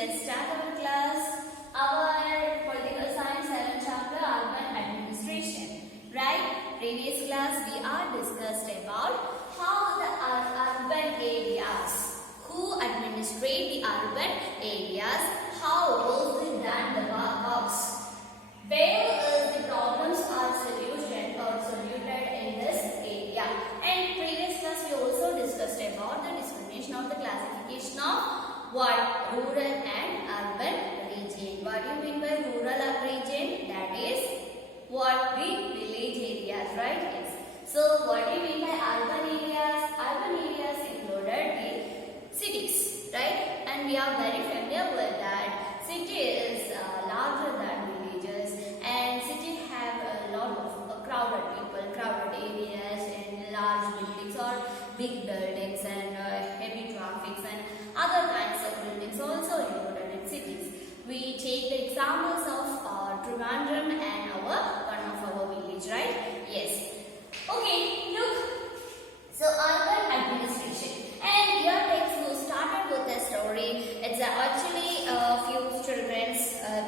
let's start our class. Our political science 7th chapter, urban administration. Right? Previous class we are discussed about how the urban areas, who administrate the urban areas, how was it done the works, where the problems are soluted in this area. And previous class we also discussed about the discrimination of the classification of what? Rural and urban region. What do you mean by rural region? That is what? The village areas, right? Yes. So what do you mean by urban areas? Urban areas included the cities, right? And we are very familiar with that. City is larger than villages, and city have a lot of crowded people, crowded areas, and large buildings or big buildings and heavy traffics and other kinds of buildings also included in cities. We take the examples of Trivandrum and one of our village, right? Yes. Okay, look. So urban administration, and your textbook started with a story. It's actually a few children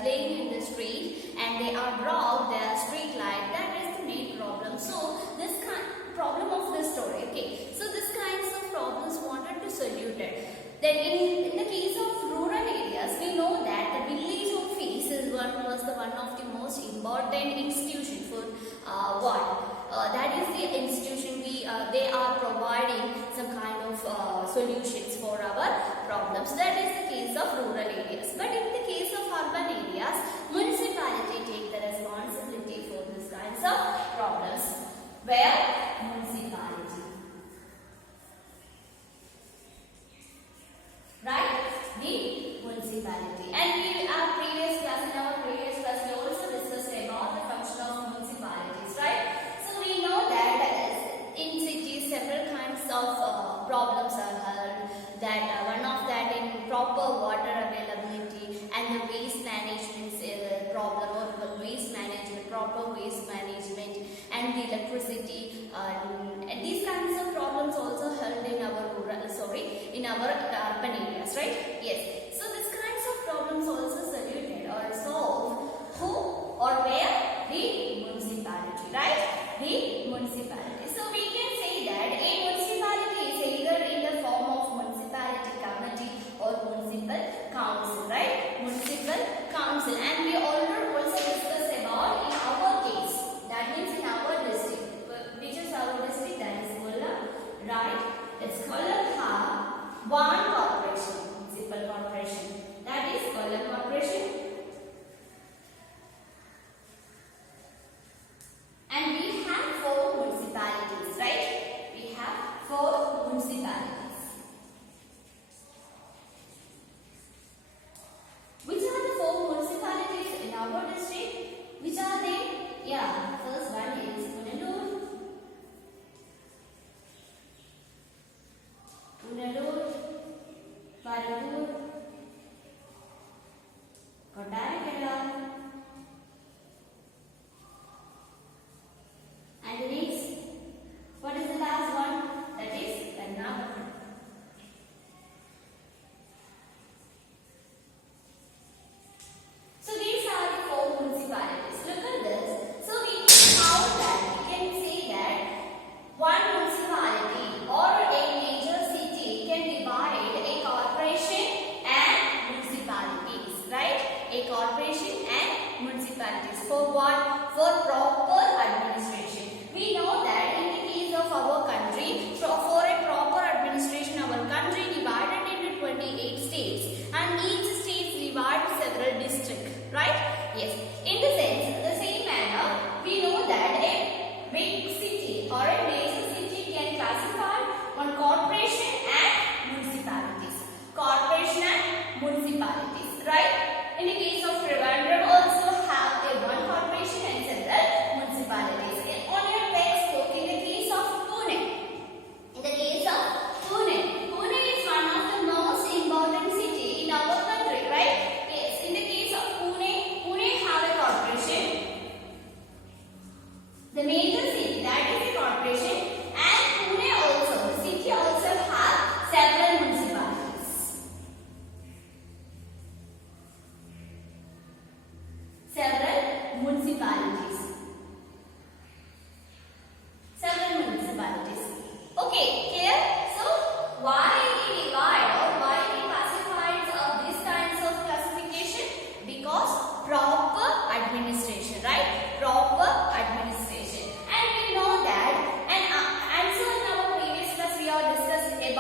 playing in the street, and they are broke their street light. That is the main problem. So this problem of the story. Okay. So this kinds of problems wanted to solve it. Then in the case of rural areas, we know that the village office was one of the most important institution for that is the institution they are providing some kind of solutions for our problems. That is the case of rural areas. But in the case of urban areas, municipality take the responsibility for these kinds of problems. Where? Municipality. Right? The municipality. And in our previous class we also discussed about the function of municipalities, right? So we know that in cities several kinds of problems are held. That one of that in proper water availability and the waste management problem, or waste management, proper waste management, and the electricity. And these kinds of problems also held in our in our urban areas, right? Yes. So these kinds of problems also soluted or solved who or where? The municipality, right? The municipality. So we can say that a municipality is either in the form of municipality committee or municipal council, right? Municipal council. And we already also discussed about in our case. That means in our district. Which is our district? That is Kollam, right? It's Kollam one corporation, municipal corporation. That is Kollam corporation. And we have 4 municipalities, right? We have 4 municipalities. Which are the 4 municipalities in our district? Which are they? Yeah, first one is Punalur, Parur, Kottarakalla, and the next, what is the last one? That is Ernakulam.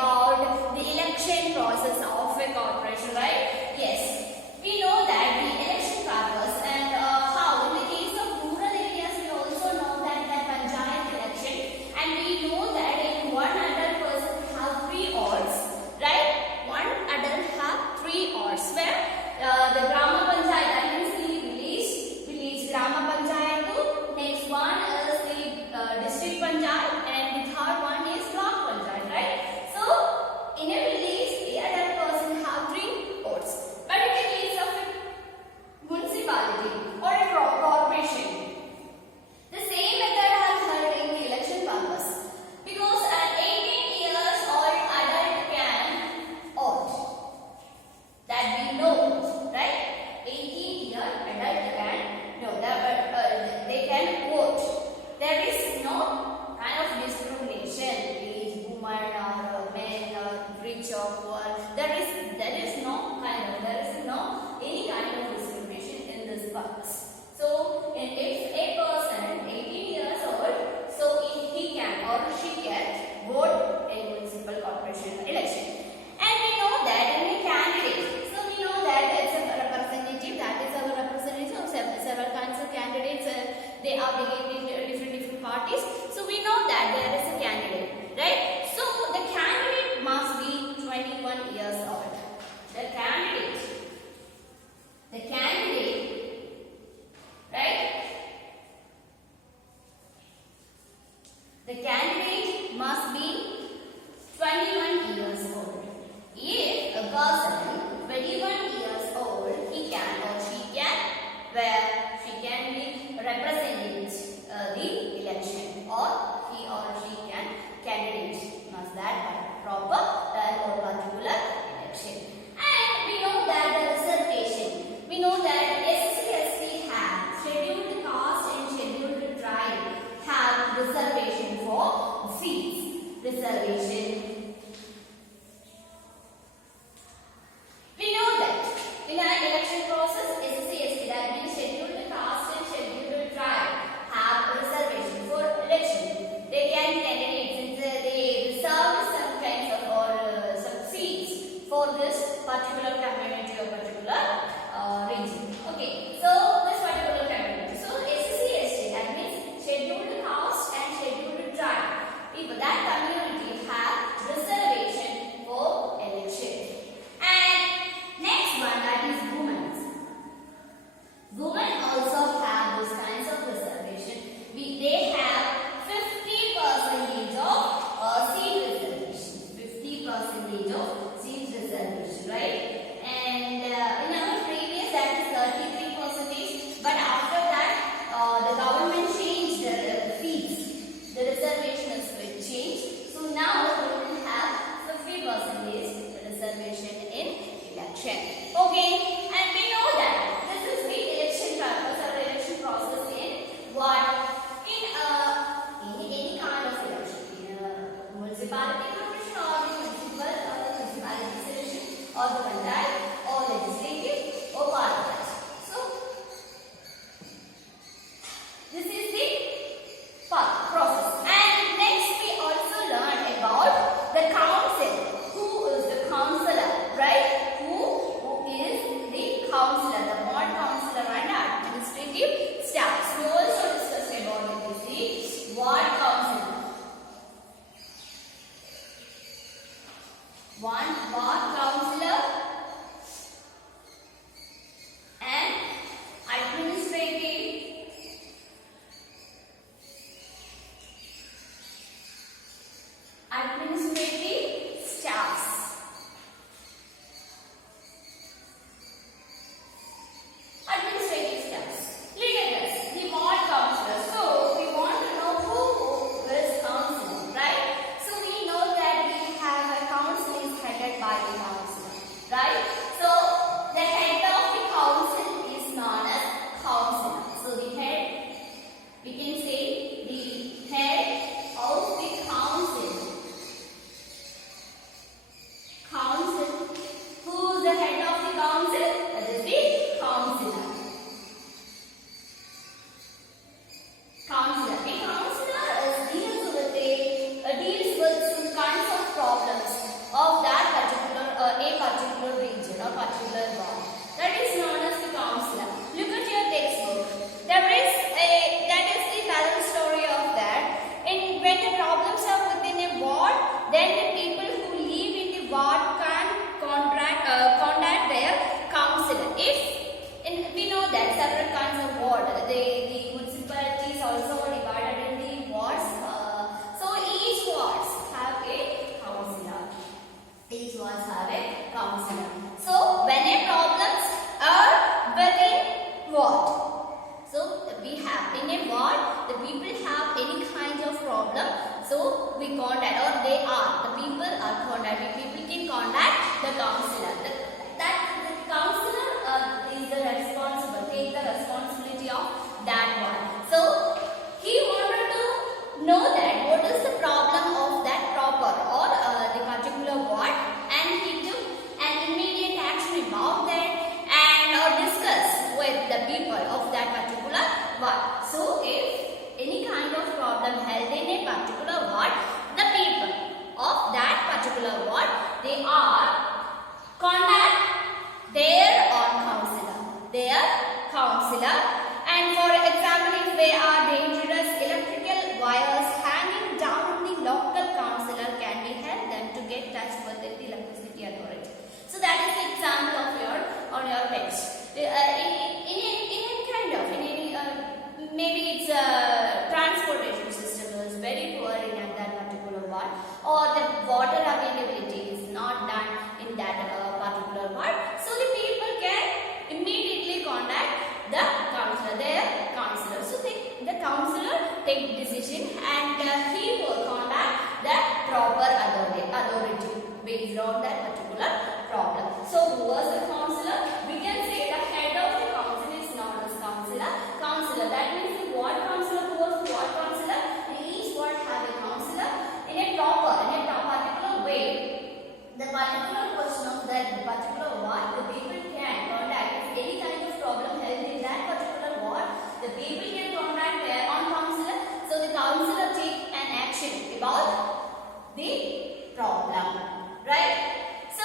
about the election process of a corporation, right? Yes, we know that the election purpose and how in the case of rural areas we also know that panchayat election, and we know that in one adult person have 3 wards, right? One adult have 3 wards where the Grama Panchayat, that means the village Grama Panchayat, next one is the district Panchayat, and the third one is Block Panchayat, right? So in a village, the adult person have 3 wards. But in the case of a municipality or a corporation, the same method has held in the election purpose, because an 18 years old adult can vote. That we know, right? 18-year adult can know that they can vote. There is no kind of discrimination, age, woman or men or rich or poor. There is no any kind of discrimination in this purpose. So if a person 18 years old, so he can or she can vote in municipal corporation election. And we know that in a candidate, so we know that it's a representative, that is our representative of several kinds of candidates. They are beginning different parties. So we know that there is a candidate, right? So the candidate must be 21 years old. The candidate, right? The candidate must be 21 years old. If a person 21 years old, he can or she can, where she can be representing the election, or he or she can candidate must that have proper or particular election. And we know that the reservation, we know that SC have scheduled caste and scheduled tribe have reservation for seats. Reservation. We know that in our election process, SC, that means scheduled caste and scheduled tribe have reservation for election. They can candidate, they reserve some kinds of or some seats for this particular community or particular region. Okay, so this particular community. So SC, that means scheduled caste and scheduled tribe. People that community have reservation for election. And next one, that is women. Women also have those kinds of reservation. They have 50% of seat reservation. 50% of seat reservation, right? And in our previous, that is 33%. But after that, the government changed the fees. The reservation is changed. So now the women have 50% reservation in election. Okay, and we know that this is the election purpose or election process in what? In any kind of election, in a municipality corporation or the municipality selection or the panchayat or legislative or parliament. So this is the process. And next we also learned about the council. Who is the councillor, right? Who is the councillor, the ward councillor and administrative staff. We also discussed about it, the ward councillor. One ward councillor and administrative staffs. Administrative staffs. Look at this, the ward councillor. So we want to know who is councillor, right? So we know that we have a council is headed by the councillor. particular region or particular ward. That is known as the councillor. Look at your textbook. That is the balance story of that. And when the problems are within a ward, then the people who live in the ward can contact their councillor. We know that several kinds of ward. The municipalities also divided in the wards. So each wards have a councillor. Each wards have a councillor. So when a problems are within ward, so we have in a ward the people have any kind of problem. So we contact, or the people are contacted. People can contact the councillor. The councillor is the responsible. Take the responsibility of that one. So he wanted to know that what is the problem of that proper or the particular ward, and he took an immediate action about that and discuss with the people of that particular ward. So if any kind of problem held in a particular ward, the people of that particular ward, they are contact their own councillor. And for example, if there are dangerous electrical wires hanging down, the local councillor can be help them to get touch with the electricity authority. So that is the example of your text. Maybe it's a transportation system is very poor in that particular ward, or the water availability is not done in that particular ward. So the people can immediately contact the councillor, their councillor. So the councillor take decision, and he will contact the proper authority based on that particular problem. So who was the councillor? We can say the head of the council is known as councillor. That means the ward councillor. Who was the ward councillor? Each ward have a councillor in a particular way. The particular question of that particular ward, the people can contact. If any kind of problem held in that particular ward, the people can contact their own councillor. So the councillor take an action about the problem, right? So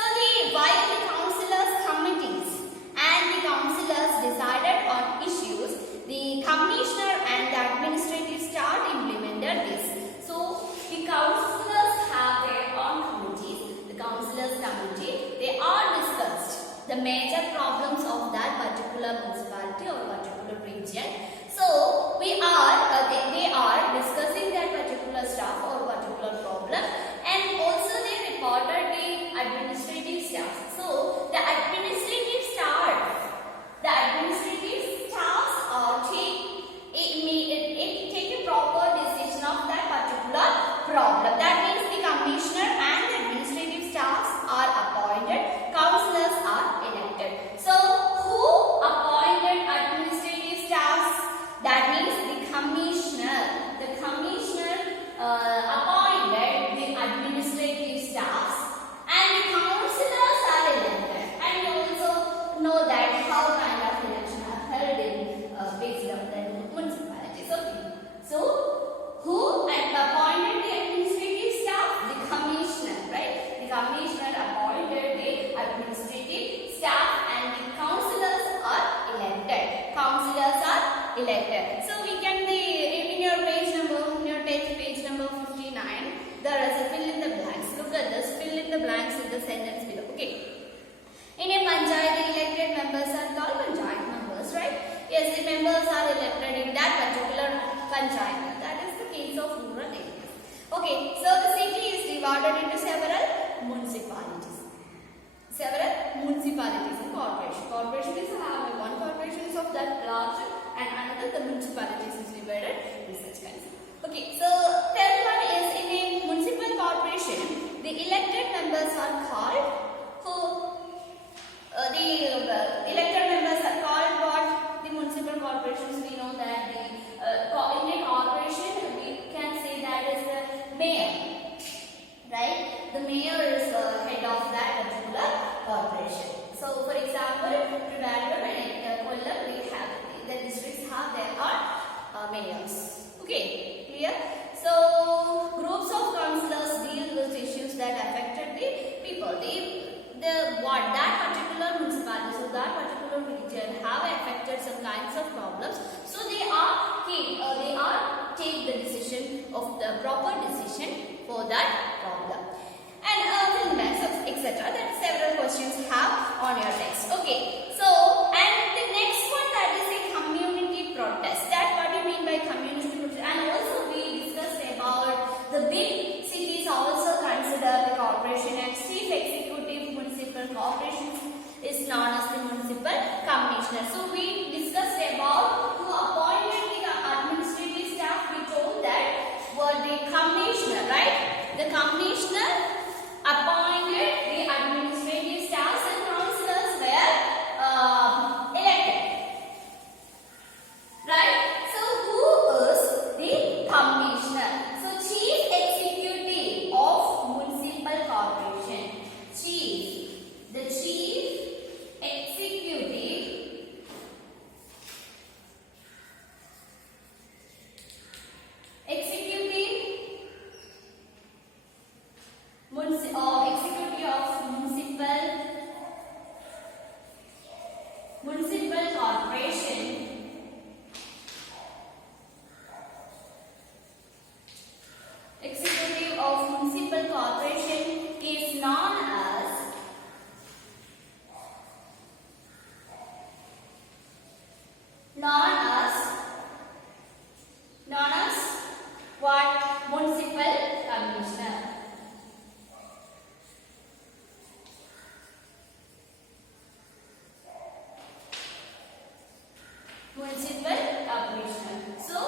while the councillors committees and the councillors decided on issues, the commissioner and the administrative staff implemented this. So the councillors have their own committees. The councillors committee, they are discussed the major problems of that particular municipality or particular region. So they are discussing that particular stuff or particular problem, and also they reported the administrative staff. So the administrative staffs take a proper decision of that particular problem. That means the commissioner and the administrative staffs are appointed, councillors are elected. So who appointed administrative staffs? That means the commissioner. The commissioner appointed the administrative staffs, and the councillors are elected. And you also know that how kind of election are held in based on the municipalities. Okay. So who appointed the administrative staff? The commissioner, right? The commissioner appointed the administrative staff, and the councillors are elected. So we can in your text page number 59, there is a fill in the blanks. Look at this, fill in the blanks with the sentence below. Okay. In a panchayat, the elected members are called panchayat members, right? Yes, the members are elected in that particular panchayat. That is the case of rural areas. Okay, so the city is divided into several municipalities and corporations. Corporation is one corporation is of that large, and another the municipalities is divided in such kinds. Okay, so third one is in a municipal corporation, the elected members are called the elected members are called what? The municipal corporations. We know that in a corporation we can say that is the mayor, right? The mayor is the head of that particular corporation. So for example, Trivandrum and Kollam, we have the districts have their mayors. Okay, clear? So groups of councillors deal with issues that affected the people. The that particular municipality, so that particular region have affected some kinds of problems. So they are take the decision of the proper decision for that problem. And etc. There are several questions have on your text. Okay. So and the next one, that is a community protest. That what do you mean by community protest? And also we discussed about the big cities also consider the corporation, and chief executive municipal corporations is known as the municipal commissioner. So we discussed about who appointed the administrative staff. We told that were the commissioner, right? The commissioner appointed the administrative staffs, and councillors were elected, right? So who is the commissioner? So chief executive of municipal corporation. The chief executive municipal corporation is known as what? Municipal commissioner. Municipal commissioner. So,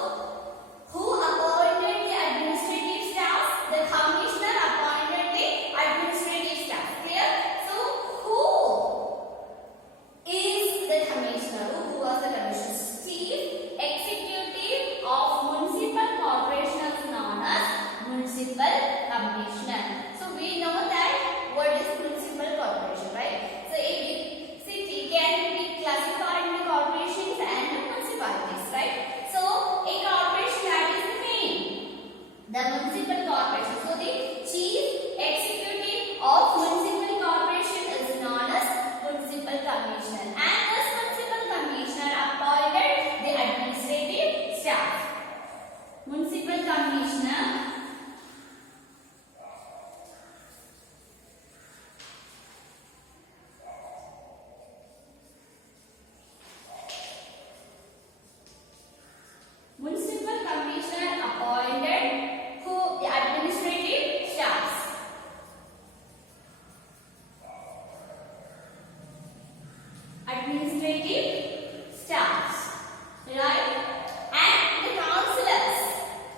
who appointed the administrative staff? The commissioner appointed the administrative staff. Clear? So, who is the commissioner? Who was the commissioner? Chief executive of municipal corporation is known as municipal commissioner. So, we know that what is municipal corporation, right? So, a city can be classified into corporations and municipalities, right? So, a corporation, that is the main, the municipal corporation. So, the chief executive of municipal corporation is known as municipal commissioner, and this municipal commissioner appointed the administrative staff. Municipal commissioner appointed who? The administrative staffs. Administrative staffs, right? And the councillors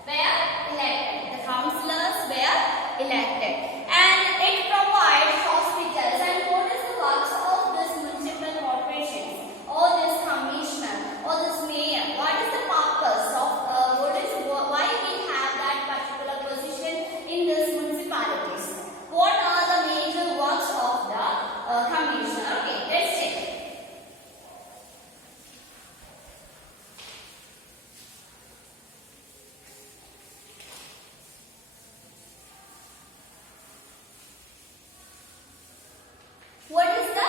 were elected. The councillors were elected, and it provides hospitals. And what is the works of this municipal corporation, or this commissioner, or this mayor? What is the purpose of why we have that particular position in this municipalities? What are the major works of the commissioner? Okay, let's check. What is the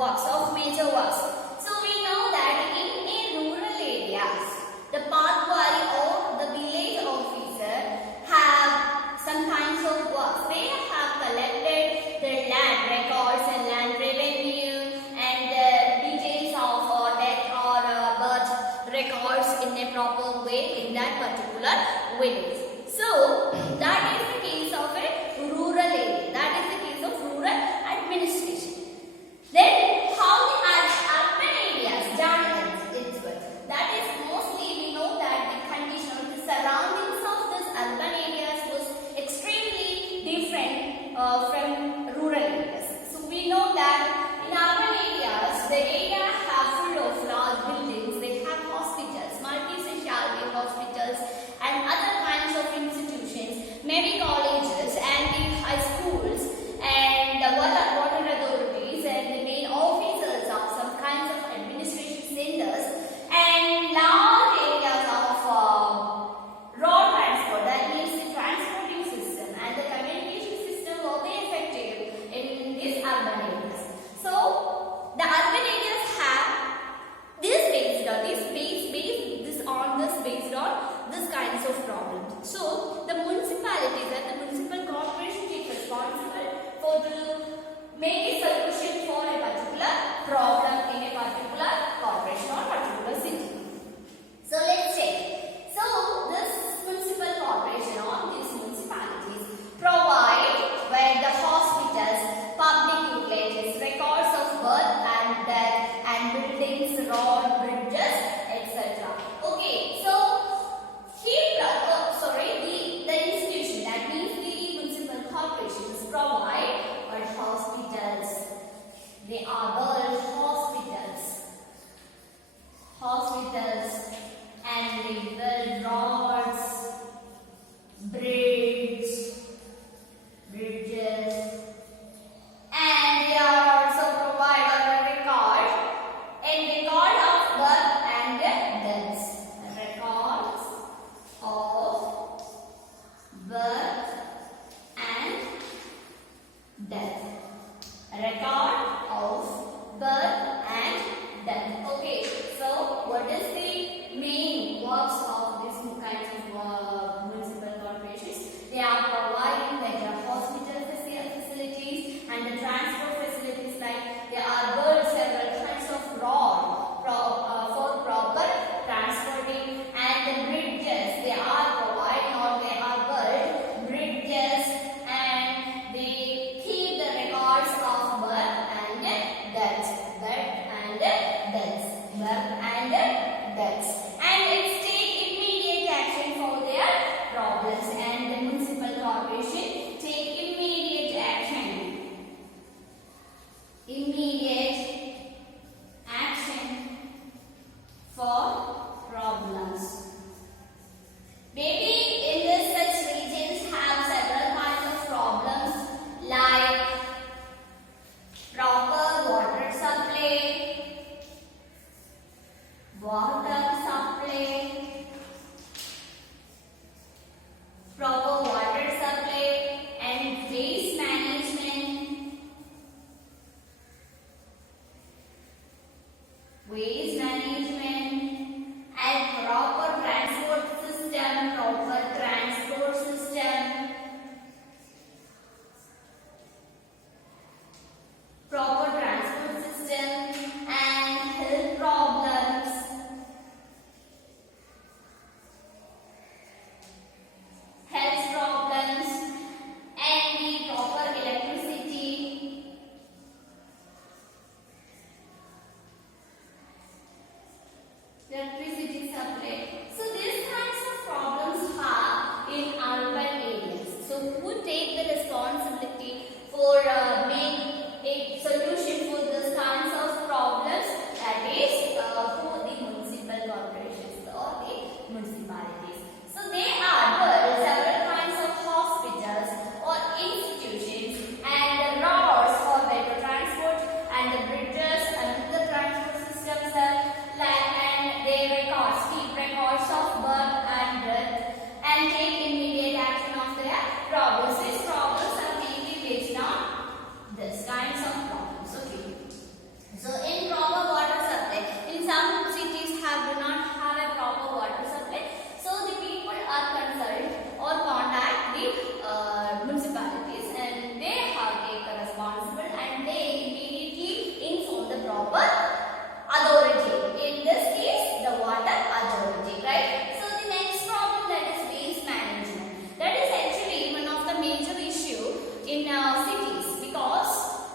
works of major works? So we know that in a rural areas, the pathway or the village officer have some kinds of works. They have collected the land records and land revenue and the details of death or birth records in a proper way in that particular village. So that is the case of a rural area. That is the case of rural administration. Then how record of birth and death. Okay, so what is the main works of these kinds of municipal corporations? They are providing better hospital facilities and the transport facilities, like they are built several kinds of road for proper transporting, and the bridges they are providing, or they are built bridges, and they keep the records of birth and deaths, birth and deaths, and it's take immediate action for their problems, and the municipal corporation take immediate action for problems. Maybe in this such regions have several kinds of problems, like proper water supply, proper water supply and waste management, and proper transport system, and health problems, and the proper electricity supply. So these kinds of problems are in urban areas. So who take the responsibility for make a solution for these kinds of problems? That is who the municipal corporations or the municipalities. So they are several kinds of hospitals or institutions, and the roads for better transport, and the bridges and the transport systems keep records of birth and death, and take immediate action of their problems. These problems are mainly based on this kinds of problems. Okay. So in proper water supply, in some cities do not have a proper water supply. So the people are concerned or contact the municipalities, and they have taken responsible, and they immediately inform the proper authority. In this case, the water authority, right? So the next problem, that is waste management. That is actually one of the major issue in cities, because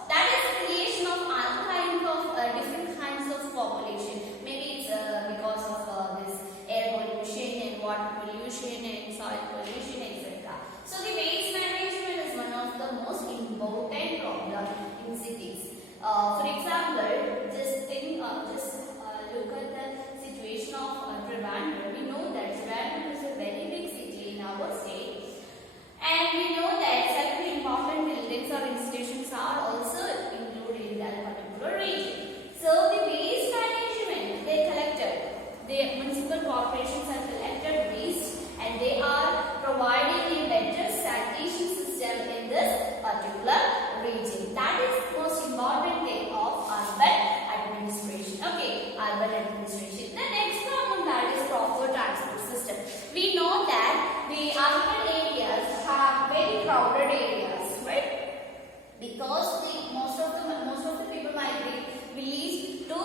that is the creation of all kinds of different kinds of population. Maybe it's because of this air pollution and water pollution and soil pollution, etc. So the waste management is one of the most important problem in cities. For example, look at the situation of Trivandrum. We know that Trivandrum is a very big city in our state, and we know that several important buildings or institutions are also included in that particular region. So the waste management, the municipal corporations have collected waste, and they are providing a better sanitation system in this particular region. That is the most important thing of urban administration. Okay, urban administration. The next problem, that is proper transport system. We know that the urban areas have very crowded areas, right? Because most of the people migrate village to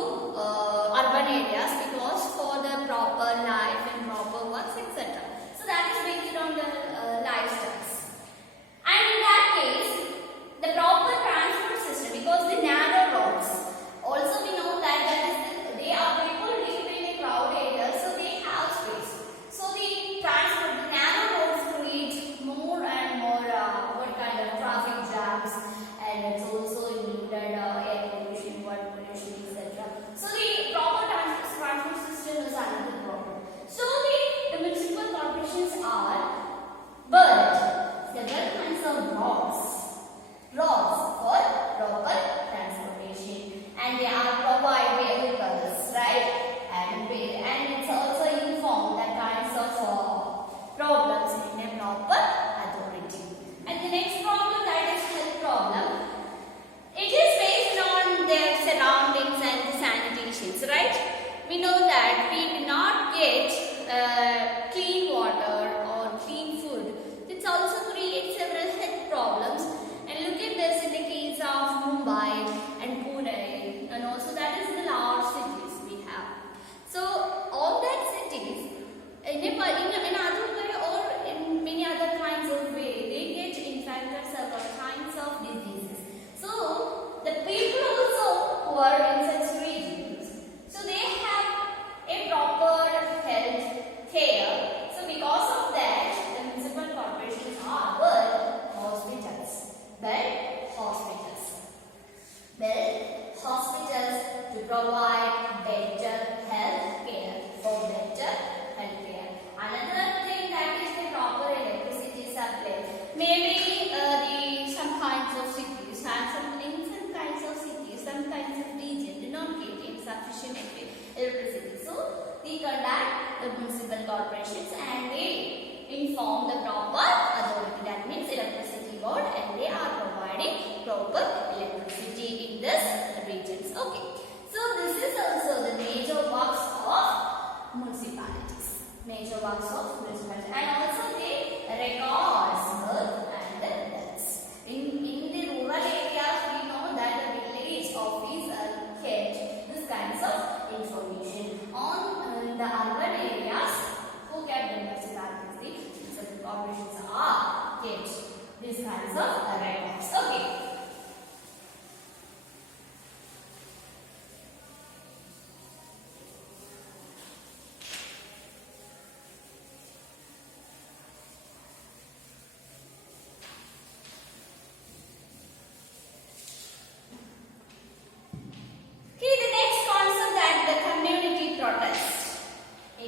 urban areas, because for the proper life and proper works, etc. So that is based on the lifestyles. And in that case, the proper transport system, because the narrow roads, also we know that they are people live in a crowd area, so they have space. So the narrow roads create more and more what kind of traffic jams, and it's also included air pollution, water pollution, etc. So the we know that we do not get clean water or clean food. It also creates several health problems. And look at this in the case of Mumbai and Pune, and also that is the large cities we have. So all that cities in other way or in many other kinds of way, they get infected several kinds of diseases. So the people also who are in such regions, so they have a proper health care. So because of that, the municipal corporations are built hospitals. To provide better health care, for better health care. Another thing, that is the proper electricity supply. Maybe some kinds of cities and in some kinds of cities, some kinds of regions do not get insufficient electricity. So they contact the municipal corporations and they inform the proper authority, that means electricity board, and they are providing proper electricity in this regions. Okay. So this is also the major works of municipalities. And also they records birth and deaths. In the rural areas, we know that the village office kept this kinds of information. On the urban areas, who kept the municipalities? The municipal corporations are kept these kinds of records. Okay.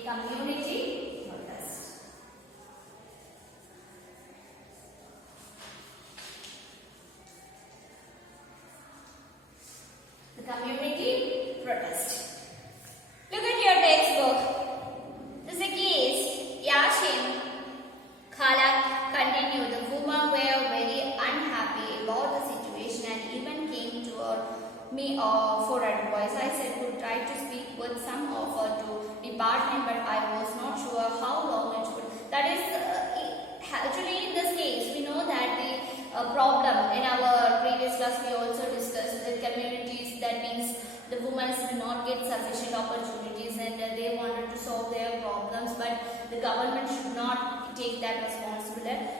Community protest. The community protest. Look at your textbook. This is a case. Yashin Khala continued. The women were very unhappy about the situation and even came to me for advice. I said would try to speak with some offer to department, but I was not sure how long it would. That is actually in this case we know that the problem in our previous class we also discussed the communities, that means the women do not get sufficient opportunities and they wanted to solve their problems, but the government should not take that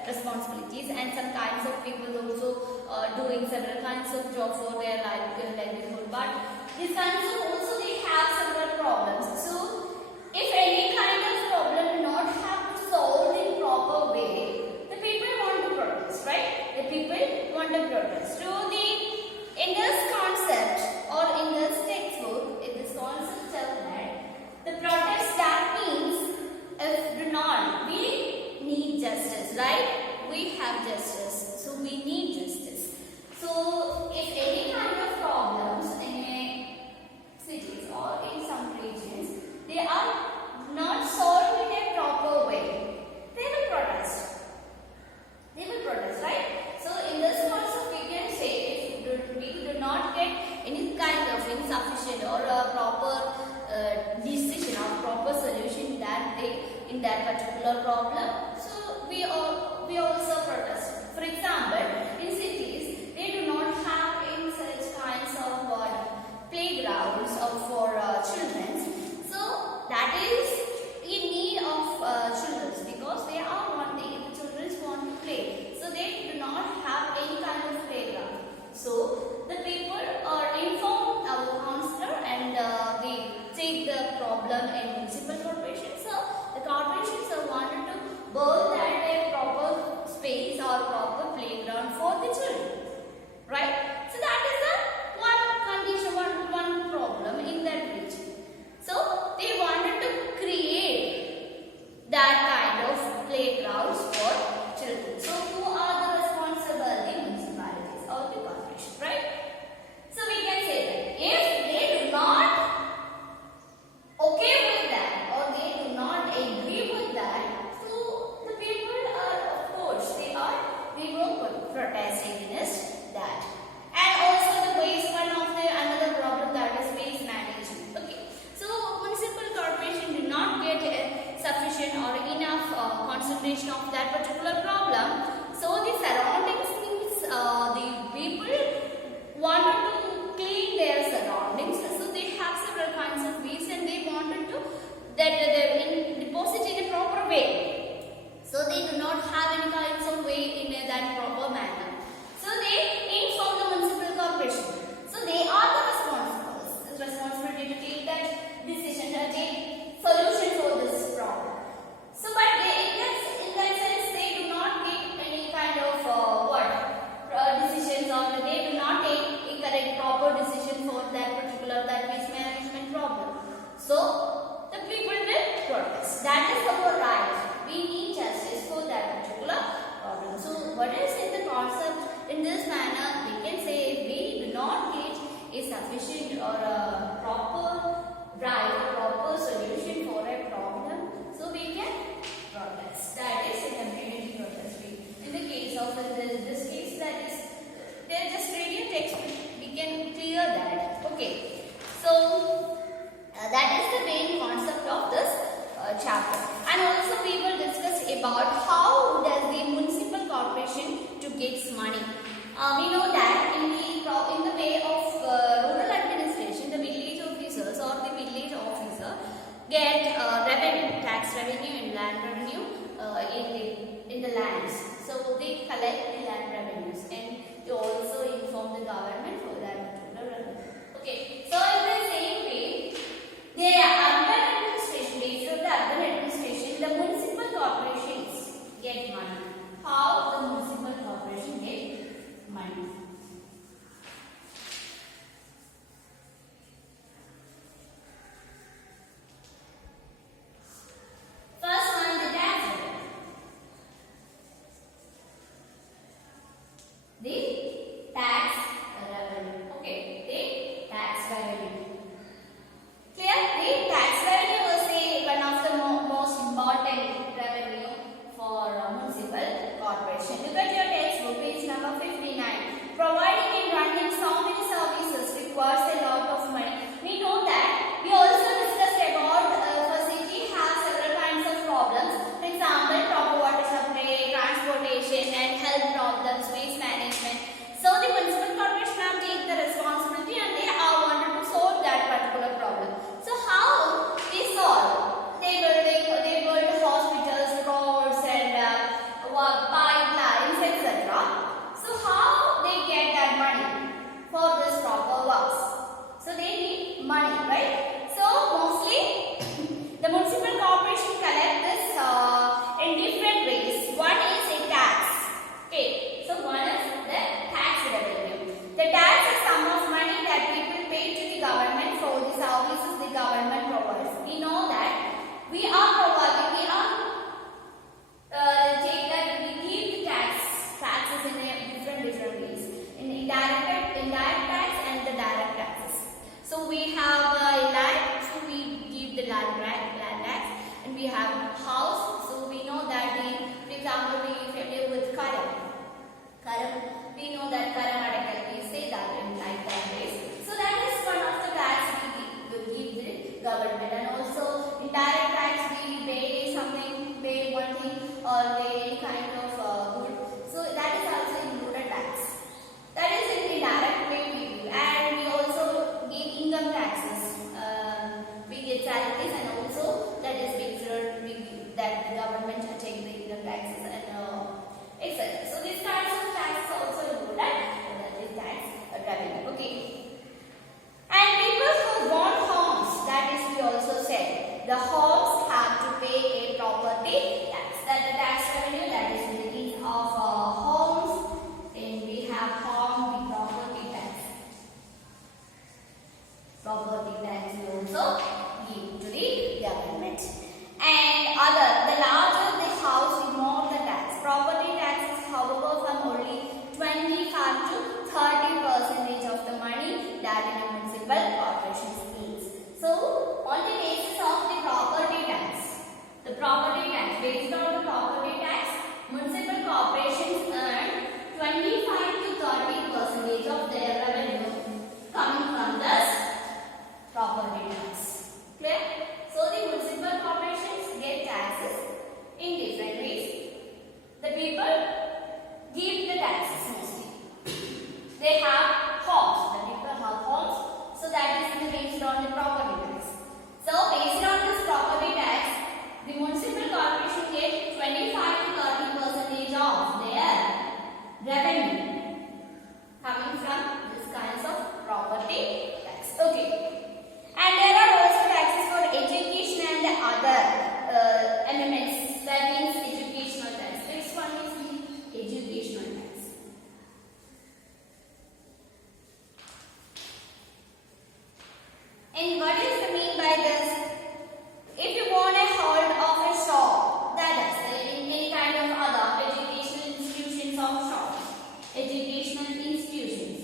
responsibilities, and some kinds of people also doing several kinds of job for their livelihood, but these kinds of also they have several problems. So if any kind of problem do not have to solve in proper way, the people want to protest, right? The people want to protest. So in this concept or in this textbook, in this concept tells that the protest, that means if do not, we need justice, right? We have justice, so we need justice. So if any kind of problems in a cities or in some regions, they are not solved in a proper way, they will protest. Right? So in this concept we can say if we do not get any kind of insufficient or a proper decision or proper solution that in that particular problem, so we also protest. For example, in cities they do not have any such kinds of playgrounds or for children. So that is in need of children, because they are wanting, the children want to play, so they do not have any kind of playground. So the people are informed our counselor and they take the problem in municipal corporation. So the corporations are wanted to build that a proper space or proper playground for the children, right? So that is the one condition, one problem in that region. So they wanted to create that kind of playgrounds for children. So who are the responsible? The municipalities or the corporation, right? So we can say that if they do not okay with that or they do not agree sufficient or a proper solution for a problem, so we can protest. That is a community protest. In the case of this case, that is they are just reading text. We can clear that. Okay. So that is the main concept of this chapter. And also we will discuss about how does the municipal corporation to get money. We know that in the way of rural administration, the village officers or the village officer get revenue, tax revenue and land revenue in the lands. So they collect the land revenues and they also inform the government for that particular revenue. Okay, so in the same way, the urban administration, based on the urban administration, the municipal corporations get money. How the municipal corporation get money? First one, the tax revenue. The tax revenue. Okay, the tax revenue. Clear? The tax revenue was one of the most important revenue for municipal corporation. Look at your textbook, page number 59. Providing and running so many services requires a lot of money. We know that. We also discussed about for city have several kinds of problems. For example, proper water supply, transportation, and health problems, waste management. So the municipal corporation have taken the responsibility and they are wanted to solve that particular problem. So how they solve? They build hospitals, roads, and pipelines, etc. So how they get that money for this proper works? So they need money, right? So mostly the municipal corporation collect this in different ways. One is a tax. Okay, so one is the tax revenue. The tax is sum of money that people pay to the government for the services the government provides. We know that we give taxes in different ways. In indirect tax and the direct taxes. So we have land, so we give the land tax, and we have house. So we know that for example, we familiar with Karam, we know that Karam Adakal, we say that in like that ways. So that is one of the tax we give the government, and also indirect tax we pay one thing or pay any kind of good. So that is also included tax. That is in the direct way we do, and we also give income taxes. We get salaries, and also that is based on that the government take the income taxes and etc. So these kinds of taxes also included that is tax revenue. Okay. And people who want homes, that is we also said, the homes have to pay a property tax. That the tax revenue, that is in the case of homes, and we have home, the property tax. Property tax we also give to the government. And the larger the house, the more the tax. Property tax is however from only 25 to 30% of the money that in a municipal corporation needs. So on the basis of the property tax, based on the property tax, municipal corporations earn 25 to 30% of their revenue coming from this property tax. Clear? So the municipal corporations get taxes in different ways. The people give the taxes mostly. They have homes. The people have homes. So that is based on the property tax. So based on this property tax, the municipal corporation get 25 to 30% of their revenue coming from this kinds of property tax. Okay. And there are also taxes for education and the other Hmcs. That means educational tax. Next one is the educational tax. And what is the mean by this? If you want a hold of a shop, that is in any kind of other educational institutions or shops, educational institutions.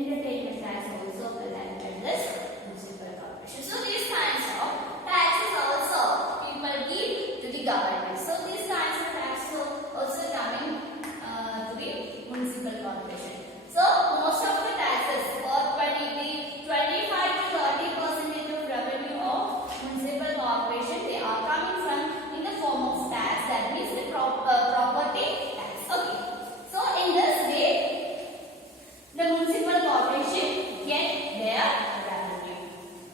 entertainment tax also collected this municipal corporation. So these kinds of taxes also people give to the government. So these kinds of taxes also coming to the municipal corporation. So most of the taxes or 25 to 30% of revenue of municipal corporation, they are coming from in the form of tax, that means the property tax. Okay. So in this way, the municipal corporation get their revenue,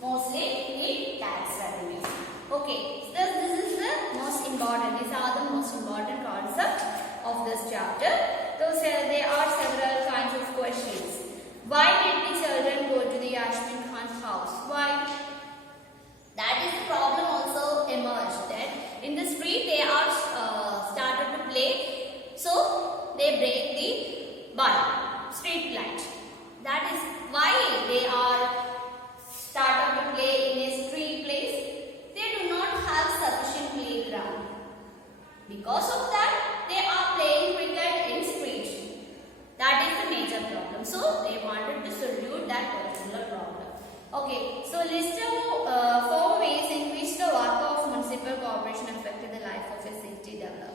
mostly the tax revenue. Okay, so this is the most important. These are the most important concepts of this chapter. So there are several kinds of questions. Why did the children go to the Ashwin Khan's house? Why? That is the problem also emerged. That in the street they are started to play, so they break the bulb, street light. That is why they are started to play in a street place. They do not have sufficient playground. Because of that, they are playing cricket in street. That is the major problem. So they wanted to solve that particular problem. Okay, so list of 4 ways in which the work of municipal corporation affected the life of a city developer.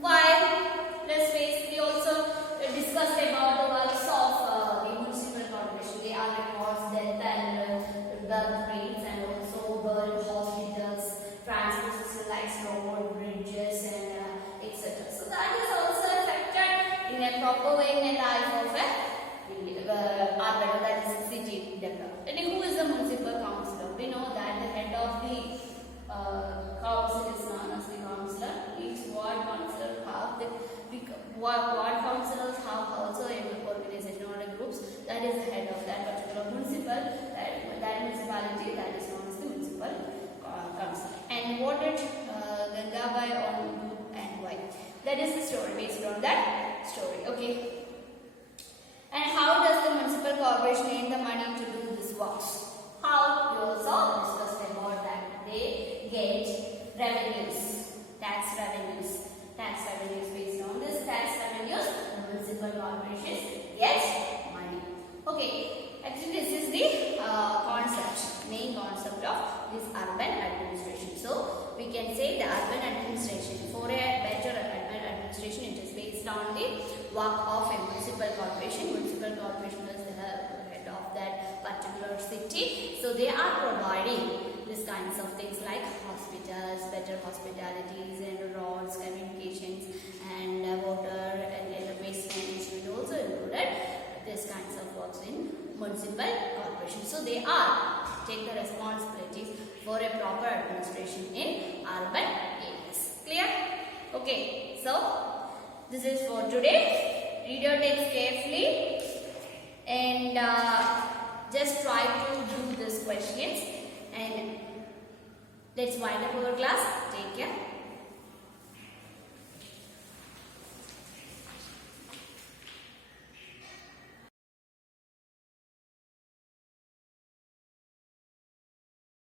While let's face, we also discussed about the works of the municipal corporation. They are records, death and birth rates, and also build hospitals, transport system like road, bridges, and etc. So that is also affected in a proper way in the life of a urban, that is city developer. And who is the municipal councillor? We know that the head of the council is known as the councillor. Each ward councillor have the ward councillors have also a organization or a groups. That is the head of that particular that municipality. That is known as the municipal council. And what did Gangabai on and why? That is the story, based on that story. Okay. And how does the municipal corporation earn the money to do this works? How? We also discussed about that. They get revenues, tax revenues. Tax revenues, based on this tax revenues, the municipal corporations get money. Okay. Actually, this is the main concept of this urban administration. So we can say the urban administration. For a better urban administration, it is based on the work of a municipal corporation. Municipal corporation is the head of that particular city. So they are providing these kinds of things like hospitals, better hospitalities, and roads, communications, and water, and waste management also included. These kinds of works in municipal corporation. So they are take the responsibilities for a proper administration in urban areas. Clear? Okay. So this is for today. Read your text carefully and just try to do these questions. And let's wind up our class. Take care.